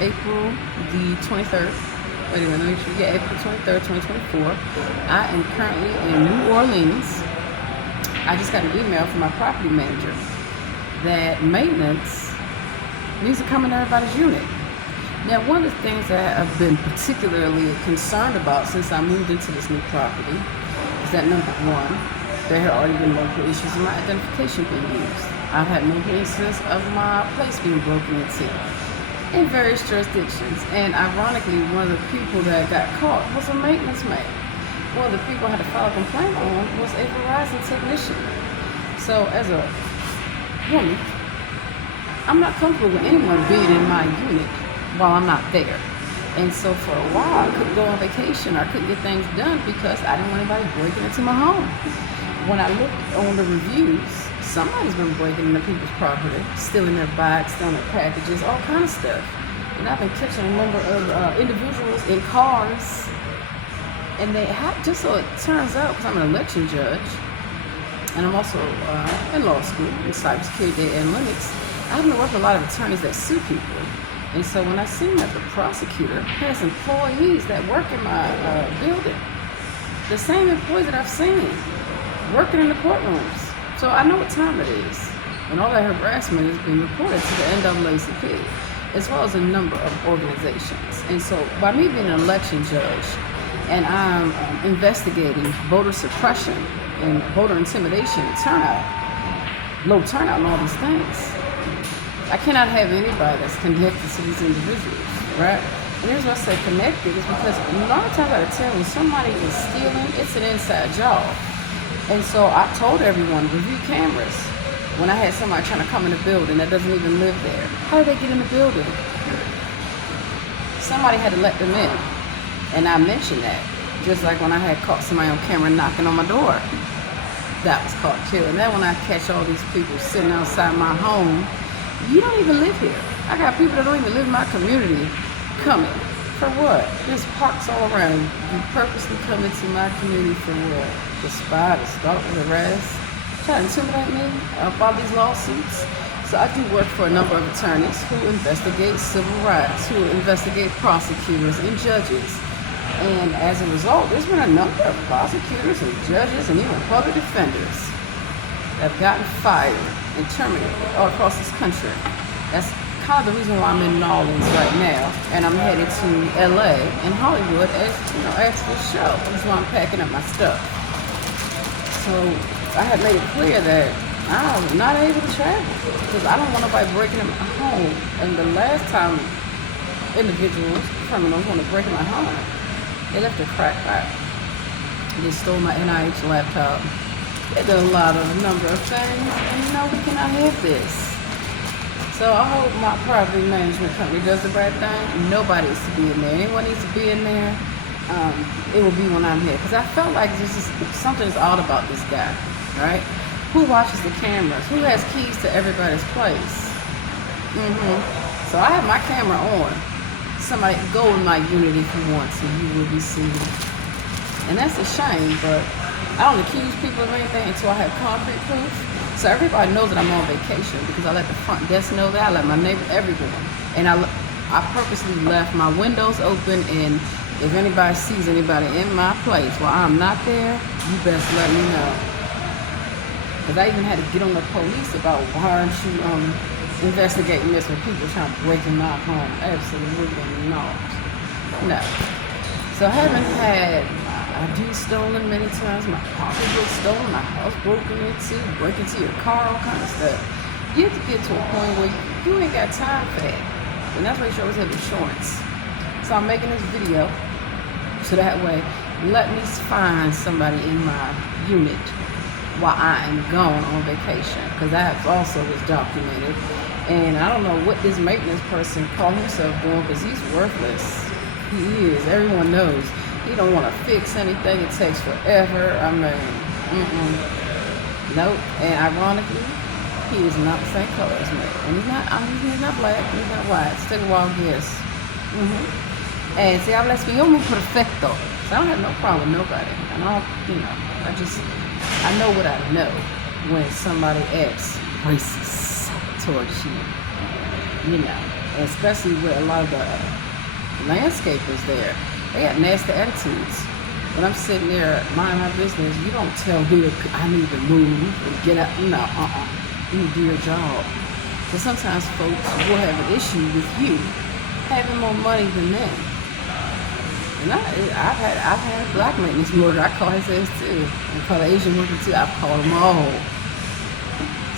April the 23rd. Wait a minute, let me make sure. Yeah, April 23rd, 2024. I am currently in New Orleans. I just got an email from my property manager that maintenance needs to come in everybody's unit. Now, one of the things that I've been particularly concerned about since I moved into this new property is that, number one, there had already been multiple issues of my identification being used. I've had multiple instances of my place being broken into in various jurisdictions. And ironically, one of the people that got caught was a maintenance man. One of the people I had to file a complaint on was a Verizon technician. So as a woman, I'm not comfortable with anyone being in my unit while I'm not there. And so for a while, I couldn't go on vacation. I couldn't get things done because I didn't want anybody breaking into my home. When I looked on the reviews, somebody's been breaking into people's property, stealing their bags, stealing their packages, all kind of stuff. And I've been catching a number of individuals in cars. And they have, just so it turns out, because I'm an election judge, and I'm also in law school in cybersecurity, data analytics, I've been working with a lot of attorneys that sue people. And so when I seen that the prosecutor has employees that work in my building, the same employees that I've seen working in the courtrooms. So I know what time it is. And all that harassment is being reported to the NAACP, as well as a number of organizations. And so by me being an election judge, and I'm investigating voter suppression and voter intimidation and turnout, low turnout and all these things, I cannot have anybody that's connected to these individuals, right? And here's why I say connected is because a lot of times I tell when somebody is stealing, it's an inside job. And so I told everyone, review cameras. When I had somebody trying to come in the building that doesn't even live there, how did they get in the building? Somebody had to let them in. And I mentioned that, just like when I had caught somebody on camera knocking on my door. That was caught too. And then when I catch all these people sitting outside my home, you don't even live here. I got people that don't even live in my community coming. For what? There's parks all around. You purposely come into my community for what? To spy, to stalk, to harass, try to intimidate me about these lawsuits. So I do work for a number of attorneys who investigate civil rights, who investigate prosecutors and judges. And as a result, there's been a number of prosecutors and judges and even public defenders that have gotten fired and terminated all across this country. That's kind of the reason why I'm in New Orleans right now, and I'm headed to LA and Hollywood after this show. That's why I'm packing up my stuff. So I have made it clear that I'm not able to travel because I don't want nobody breaking in my home. And the last time individuals, criminals, want to break in my home, they left a crack pipe. They stole my NIH laptop. They did a number of things, and we cannot have this. So I hope my property management company does the right thing. Nobody needs to be in there. Anyone needs to be in there. It will be when I'm here. Because I felt like something's odd about this guy, right? Who watches the cameras? Who has keys to everybody's place? So I have my camera on. Somebody go in my unit if you want to. You will be seen. And that's a shame, but I don't accuse people of anything until I have concrete proof. So everybody knows that I'm on vacation because I let the front desk know that. I let my neighbor, everyone. And I purposely left my windows open, and if anybody sees anybody in my place while I'm not there, you best let me know. Because I even had to get on the police about why aren't you investigating this when people trying to break in my home. Absolutely not. No. So I haven't had my ID stolen many times, my pocketbook stolen, my house broken into, break into your car, all kind of stuff. You have to get to a point where you ain't got time for that. And that's why you should always have insurance. So I'm making this video so that way let me find somebody in my unit while I am gone on vacation, because that also was documented. And I don't know what this maintenance person called himself doing, because he's worthless. He is. Everyone knows. He don't want to fix anything. It takes forever. I mean, nope. And ironically, he is not the same color as me. And he's not black. He's not white. Let's take a wild guess. And se habla español muy perfecto. So I don't have no problem with nobody. And I know what I know when somebody acts racist towards you. especially with a lot of the landscapers there. They got nasty attitudes. When I'm sitting there minding my business, you don't tell me I need to move and get out. No, you need to do your job. So sometimes folks will have an issue with you having more money than them. And I've had a black maintenance worker. I call his ass too. I call the Asian worker too. I've called them all.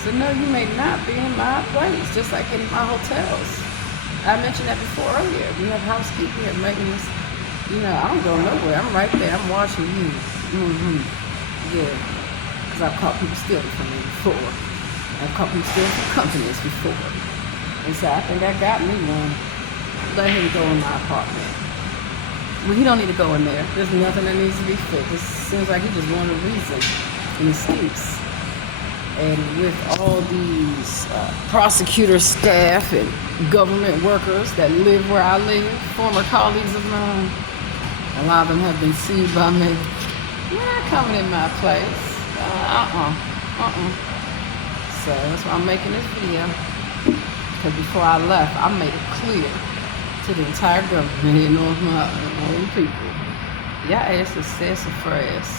So no, you may not be in my place, just like in my hotels. I mentioned that before earlier. We have housekeeping and maintenance. You know, I don't go nowhere. I'm right there. I'm watching you. Yeah. Because I've caught people stealing from me before. I've caught people stealing from companies before. And so I think I got me one. Let him go in my apartment. Well, he don't need to go in there. There's nothing that needs to be fixed. It seems like he just wanted a reason, and it stinks. And with all these prosecutor staff and government workers that live where I live, former colleagues of mine, a lot of them have been sued by me. You're not coming in my place. So that's why I'm making this video. Because before I left, I made it clear to the entire government here in North Mountain, all the people. Y'all ass is sassafras.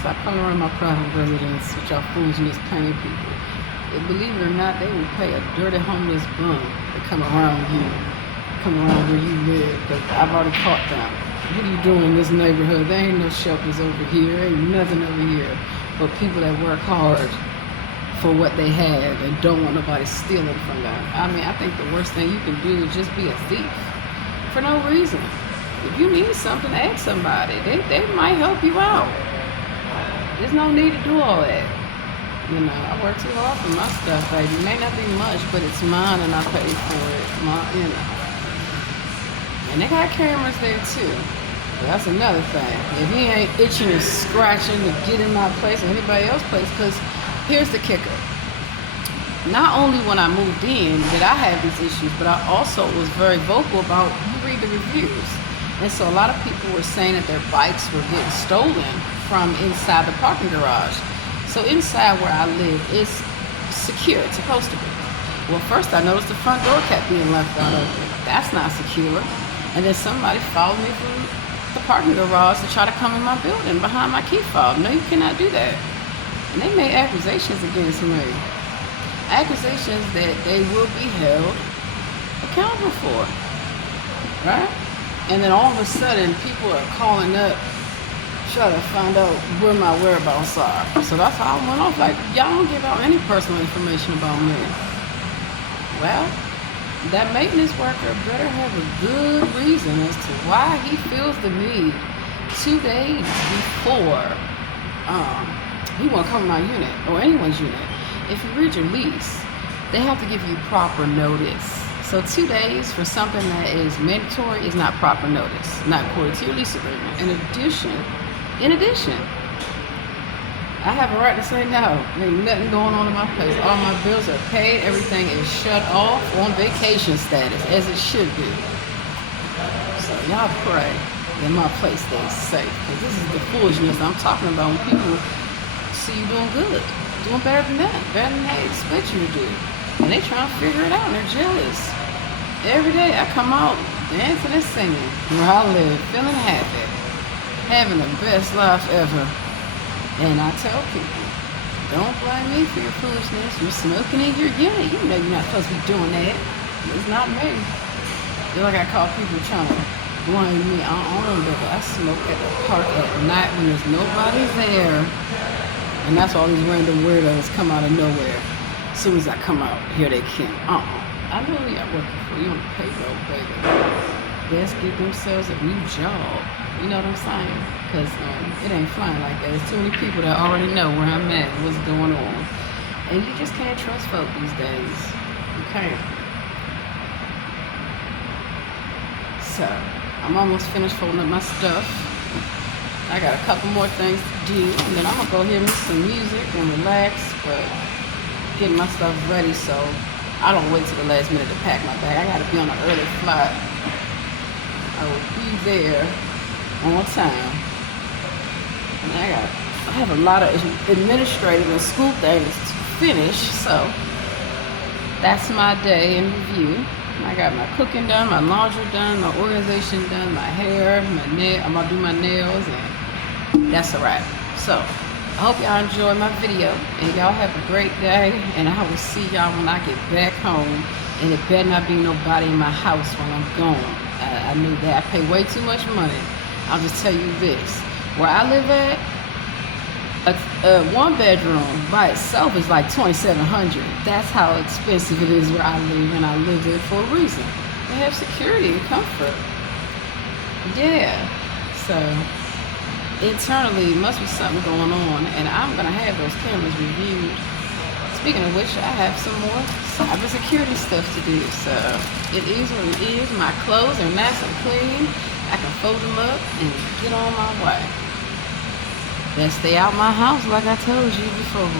Stop coming around my private residence with y'all foolishness paying people. And believe it or not, they will pay a dirty homeless bum to come around where you live. Because I've already caught them. What are you doing in this neighborhood? There ain't no shelters over here. Ain't nothing over here but people that work hard for what they have and don't want nobody stealing from them. I mean, I think the worst thing you can do is just be a thief for no reason. If you need something, ask somebody. They might help you out. There's no need to do all that. You know, I work too hard for my stuff, baby. It may not be much, but it's mine and I pay for it. You know. And they got cameras there too. That's another thing. If he ain't itching and scratching to get in my place or anybody else's place, because here's the kicker. Not only when I moved in did I have these issues, but I also was very vocal about, you read the reviews. And so a lot of people were saying that their bikes were getting stolen from inside the parking garage. So inside where I live is secure, it's supposed to be. Well, first I noticed the front door kept being left out open. That's not secure. And then somebody followed me from the parking garage to try to come in my building behind my key fob. No, you cannot do that. And they made accusations against me. Accusations that they will be held accountable for. Right? And then all of a sudden, people are calling up, trying to find out where my whereabouts are. So that's how I went off. Like, y'all don't give out any personal information about me. Well, that maintenance worker better have a good reason as to why he feels the need 2 days before he won't come to my unit or anyone's unit. If you read your lease, they have to give you proper notice. So 2 days for something that is mandatory is not proper notice, not according to your lease agreement. In addition, I have a right to say no. There ain't nothing going on in my place. All my bills are paid. Everything is shut off on vacation status, as it should be. So y'all pray that my place stays safe. Because this is the foolishness I'm talking about when people see you doing good, doing better than that, better than they expect you to do. And they trying to figure it out and they're jealous. Every day I come out dancing and singing where I live, feeling happy, having the best life ever. And I tell people, don't blame me for your foolishness. You're smoking in your unit. You know you're not supposed to be doing that. It's not me. Feel like I call people trying to blame me. I don't know, but I smoke at the park at night when there's nobody there. And that's all these random weirdos come out of nowhere. As soon as I come out, here they come. I know who y'all working for. You on the payroll, baby. Let's get themselves a new job. You know what I'm saying? Because it ain't flying like that. There's too many people that already know where I'm at, what's going on. And you just can't trust folk these days. You can't. So, I'm almost finished folding up my stuff. I got a couple more things to do. And then I'm going to go hear me some music and relax. But getting my stuff ready so I don't wait till the last minute to pack my bag. I got to be on an early flight. I will be there on time. And I have a lot of administrative and school things to finish, so that's my day in review. I got my cooking done, my laundry done, my organization done, my hair, my nail. I'm gonna do my nails, and that's a wrap. So I hope y'all enjoy my video, and y'all have a great day. And I will see y'all when I get back home. And it better not be nobody in my house while I'm gone. I knew that. I pay way too much money. I'll just tell you this: where I live at, a one bedroom by itself is like $2,700. That's how expensive it is where I live, and I live there for a reason. They have security and comfort. Yeah. So internally, must be something going on, and I'm gonna have those cameras reviewed. Speaking of which, I have some more cybersecurity stuff to do. So it is what it is. My clothes are nice and clean. I can fold them up and get on my way. Then stay out my house like I told you before.